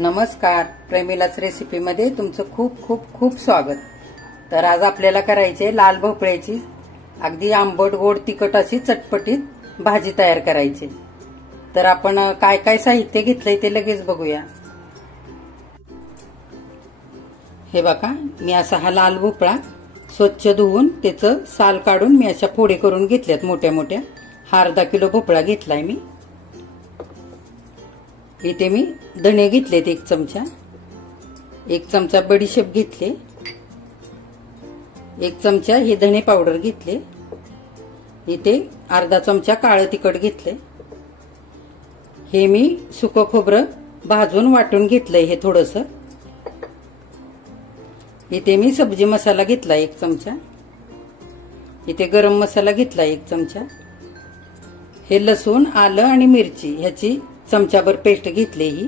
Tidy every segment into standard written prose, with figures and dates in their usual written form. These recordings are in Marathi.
नमस्कार, प्रेमिलाच रेसिपीमध्ये तुमचं खूप खूप खूप स्वागत। तर आज आपल्याला करायचे लाल भोपळ्याची अगदी आंबट गोड तिखट अशी चटपटीत भाजी तयार करायची। तर आपण काय काय साहित्य घेतलंय ते लगेच बघूया। हे बघा, मी असा हा लाल भोपळा स्वच्छ धुवून त्याचं साल काढून मी अशा फोडी करून घेतल्यात मोठ्या मोठ्या। अर्धा किलो भोपळा घेतलाय मी। इथे मी धणे घेतलेत 1 चमचा, 1 चमचा बडीशेप घेतले, 1 चमचा ही धणे पावडर घेतले, इथे अर्धा चमचा काळं तिखट घेतले। हे मी सुकं खोबरं भाजून वाटून घेतलंय हे थोडंसं। इथे मी सब्जी मसाला घेतला 1 चमचा, इथे गरम मसाला घेतला 1 चमचा। हे लसूण, आलं आणि मिरची ह्याची चमचाभर पेस्ट घेतली ही।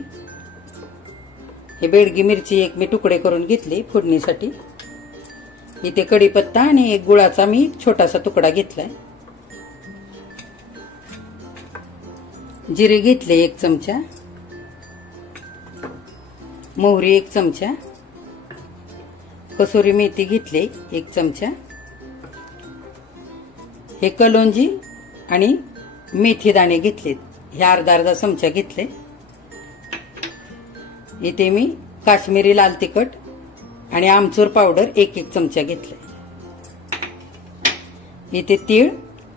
हे बेडगी मिरची 1 मी तुकडे करून घेतली फोडणीसाठी। इथे कढीपत्ता आणि 1 गुळाचा मी छोटासा तुकडा घेतलाय। जिरे घेतले 1 चमचा, मोहरी 1 चमचा, कसुरी मेथी घेतली 1 चमचा। हे कलोंजी आणि मेथी दाणे घेतलेत, हे अर्धा चमचा घेतले। इथे मी काश्मीरी लाल तिखट आणि आमचूर पावडर 1 चमचा घेतले। इथे तीळ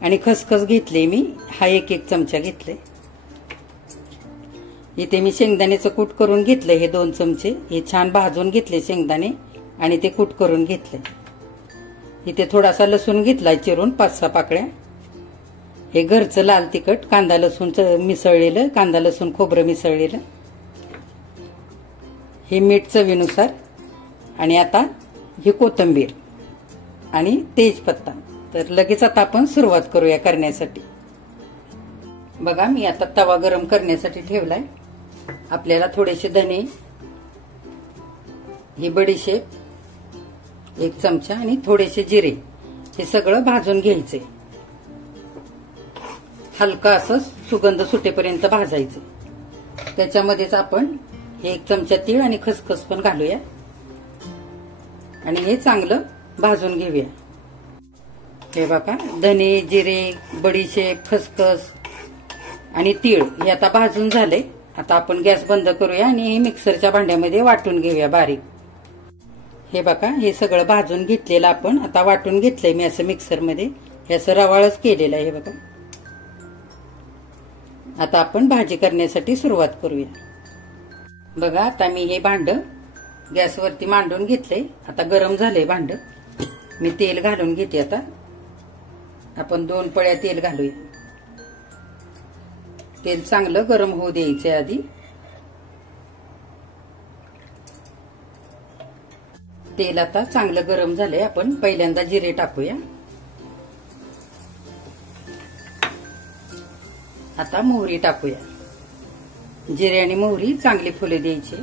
आणि खसखस घेतले मी, हा 1 चमचा घेतले। इथे मी शेंगदाण्याचं कूट करून घेतले हे 2 चमचे। हे छान भाजून घेतले शेंगदाणे आणि ते कूट करून घेतले। इथे थोडासा लसूण घेतला चिरून 5-6 पाकळ्या। हे घरचं लाल तिखट, कांदा लसूण मिसळलेलं, कांदा लसूण खोबरं मिसळलेलं। हे मीठ चवीनुसार आणि आता ही कोथिंबीर आणि तेजपत्ता। तर लगेच आता आपण सुरुवात करूया करण्यासाठी। बघा, मी आता तवा गरम करण्यासाठी ठेवलाय। आपल्याला थोडेसे धणे, ही बडीशेप 1 चमचा आणि थोडेसे जिरे हे सगळं भाजून घ्यायचे। हलका असं सुगंध सुटेपर्यंत भाजायचे। त्याच्यामध्येच आपण हे 1 चमचा तीळ आणि खसखस पण घालूया आणि हे चांगलं भाजून घेऊया। हे बघा, धने, जिरे, बडीशेप, खसखस आणि तीळ हे आता भाजून झाले। आता आपण गॅस बंद करूया आणि हे मिक्सरच्या भांड्यामध्ये वाटून घेऊया बारीक। हे बघा, हे सगळं भाजून घेतलेलं आपण आता वाटून घेतलंय मी असं मिक्सरमध्ये। हे असं रवाळच केलेलं आहे हे बघा। आता आपण भाजी करण्यासाठी सुरुवात करूया। बघा, आता मी हे भांड गॅसवरती मांडून घेतले। आता गरम झाले भांड। मी तेल घालून घेते। आता आपण 2 पळ्या तेल घालूया। तेल चांगलं गरम होऊ द्यायचे आधी। तेल आता चांगलं गरम झाले। आपण पहिल्यांदा जिरे टाकूया। आता मोहरी टाकूया। जिरे आणि मोहरी चांगली फुले द्यायची।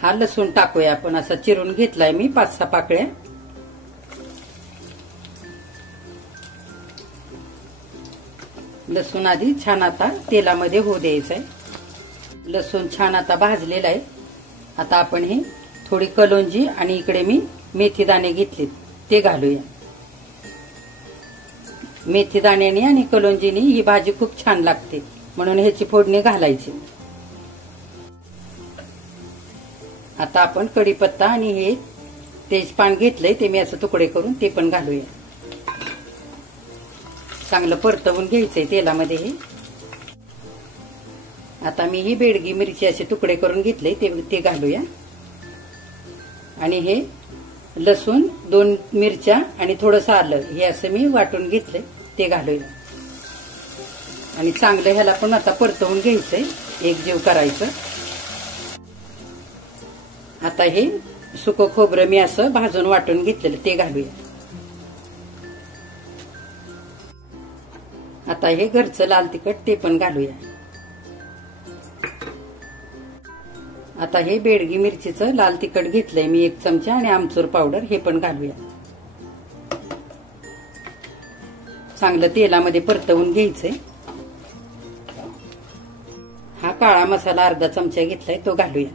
हा लसूण टाकूया आपण, असा चिरून घेतलाय मी 5-6 पाकळ्या। लसूण आधी छान आता तेलामध्ये होऊ द्यायचंय। लसूण छान आता भाजलेला आहे। आता आपण हे थोडी कलोंजी आणि इकडे मी मेथी दाणे घेतलेत ते घालूया। मेथी दाण्याने आणि कलोंजीने ही भाजी खूप छान लागते, म्हणून ह्याची फोडणी घालायची। आता आपण कढीपत्ता आणि हे तेजपान घेतलंय ते मी असं तुकडे करून ते पण घालूया। चांगलं परतवून घ्यायचंय तेलामध्ये हे। आता मी ही बेडगी मिरची असे तुकडे करून घेतले ते घालूया आणि हे लसूण, 2 मिरच्या आणि थोडंसं आलं हे असं मी वाटून घेतले ते घालूया आणि चांगलं ह्याला पण आता परतवून घ्यायचंय, एकजीव करायचं। आता हे सुकं खोबरं मी असं भाजून वाटून घेतलेलं ते घालूया। आता हे घरचं लाल तिखट ते पण घालूया। आता हे बेडगी मिरचीचं लाल तिखट घेतलंय मी 1 चमचा आणि आमचूर पावडर हे पण घालूया। चांगलं तेलामध्ये परतवून घ्यायचंय। हा काळा मसाला अर्धा चमचा घेतलाय तो घालूया.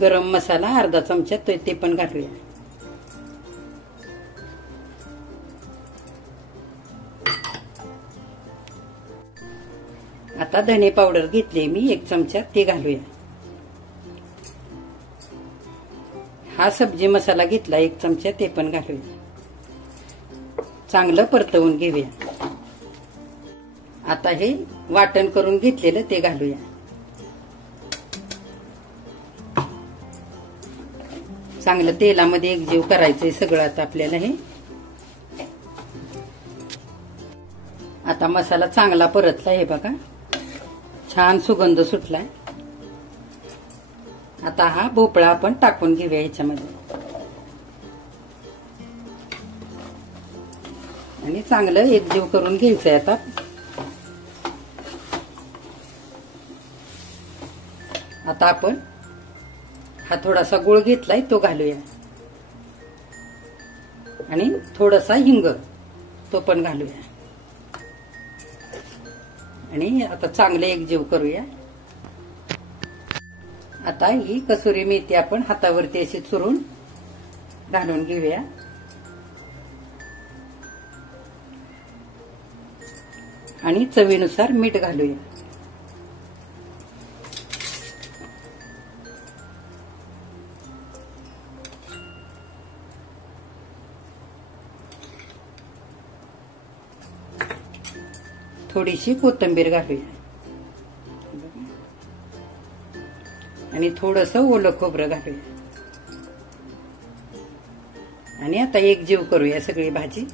गरम मसाला अर्धा चमचा ते पण घालूया. आता धने पावडर घेतली मी 1 चमचा ते घालूया. हा सब्जी मसाला घेतला 1 चमचा ते पण घालूया. चांगलं परतवून घेऊया. आता हे वाटण करून घेतलेलं ते घालूया. चांगलं तेलामध्ये एकजीव करायचंय सगळं आता आपल्याला हे. आता मसाला चांगला परतला हे बघा. छान सुगंध सुटलाय. आता हा भोपळा आपण टाकून घेऊया ह्याच्यामध्ये आणि चांगलं एकजीव करून घ्यायचंय आता. आता आपण हा थोडासा गूळ घेतलाय तो घालूया आणि थोडासा हिंग तो पण घालूया आणि आता चांगलं एकजीव करूया. आता ही कसुरी मेथी आपण हातावरती अशी चुरून घालून घेऊया आणि चवीनुसार मीठ घालूया. थोडीशी कोथिंबीर घालूया आणि थोडंसं ओलं खोबरं घालूया आणि आता एकजीव करूया सगळी भाजी.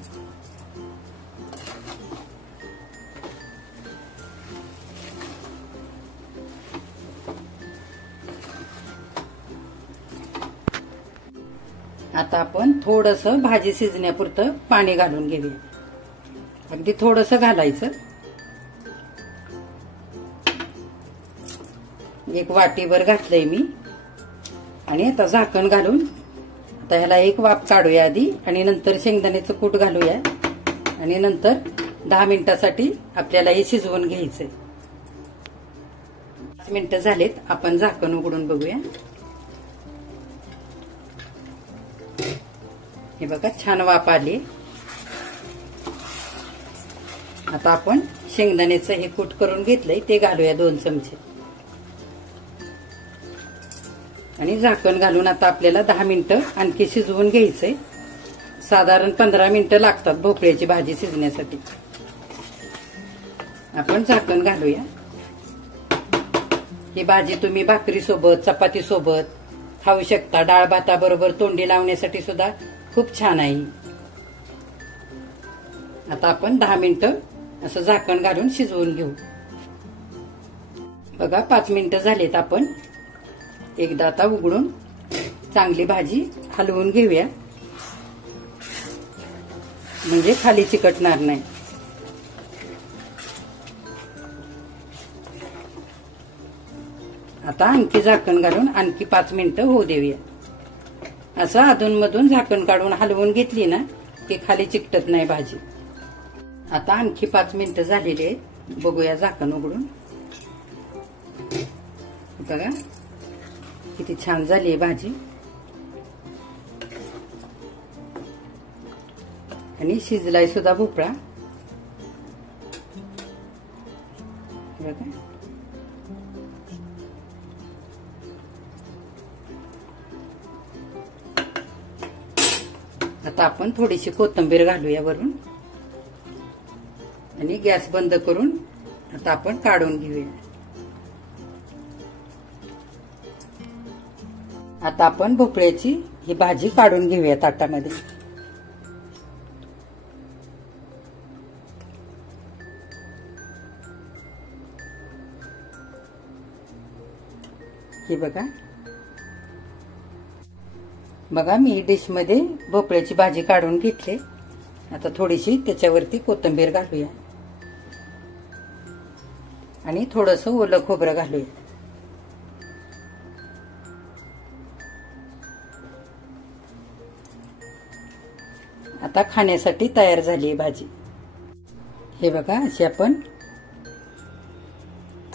आता आपण थोडंसं भाजी शिजण्यापुरतं पाणी घालून घेऊया. अगदी थोडंसं घालायचं. 1 वाटीभर घातलंय मी आणि आता झाकण घालून आता ह्याला एक वाफ काढूया आधी आणि नंतर शेंगदाण्याचं कूट घालूया आणि नंतर 10 मिनिटासाठी आपल्याला हे शिजवून घ्यायचंय. 5 मिनिटं झालेत. आपण झाकण उघडून बघूया. हे बघा छान वाफ आली. आता आपण शेंगदाण्याचं हे कूट करून घेतलंय ते घालूया 2 चमचे आणि झाकण घालून आता आपल्याला 10 मिनिटं आणखी शिजवून घ्यायचंय. साधारण 15 मिनिटं लागतात भोपळ्याची भाजी शिजण्यासाठी. आपण झाकण घालूया. ही भाजी तुम्ही भाकरी सोबत चपाती सोबत खाऊ शकता. डाळ भाताबरोबर तोंडी लावण्यासाठी सुद्धा खूप छान आहे. आता आपण 10 मिनिटं असं झाकण घालून शिजवून घेऊ. बघा 5 मिनिटं झालेत. आपण एकदा आता उघडून चांगली भाजी हलवून घेऊया म्हणजे खाली चिकटणार नाही. आता आणखी झाकण घालून आणखी 5 मिनिटं होऊ देऊया. असं अधूनमधून झाकण काढून हलवून घेतली ना की खाली चिकटत नाही भाजी. आता आणखी 5 मिनिटं झालेली आहेत. बघूया झाकण उघडून. बघा किती छान झाली आहे भाजी आणि शिजलाय सुद्धा भोपळा. बघा आता आपण थोडीशी कोथिंबीर घालूया वरून आणि गॅस बंद करून आता आपण काढून घेऊया. आता आपण भोपळ्याची ही भाजी काढून घेऊया ताटामध्ये. हे बघा बघा मी डिश मध्ये भोपळ्याची भाजी काढून घेतली. आता थोडीशी त्याच्यावरती कोथिंबीर घालूया आणि थोडंसं ओलं खोबरं घालूया. आता खाण्यासाठी तयार झाली आहे भाजी. हे बघा अशी आपण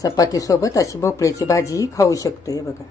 चपाती सोबत अशी भोपळ्याची भाजी खाऊ शकतो. हे बघा.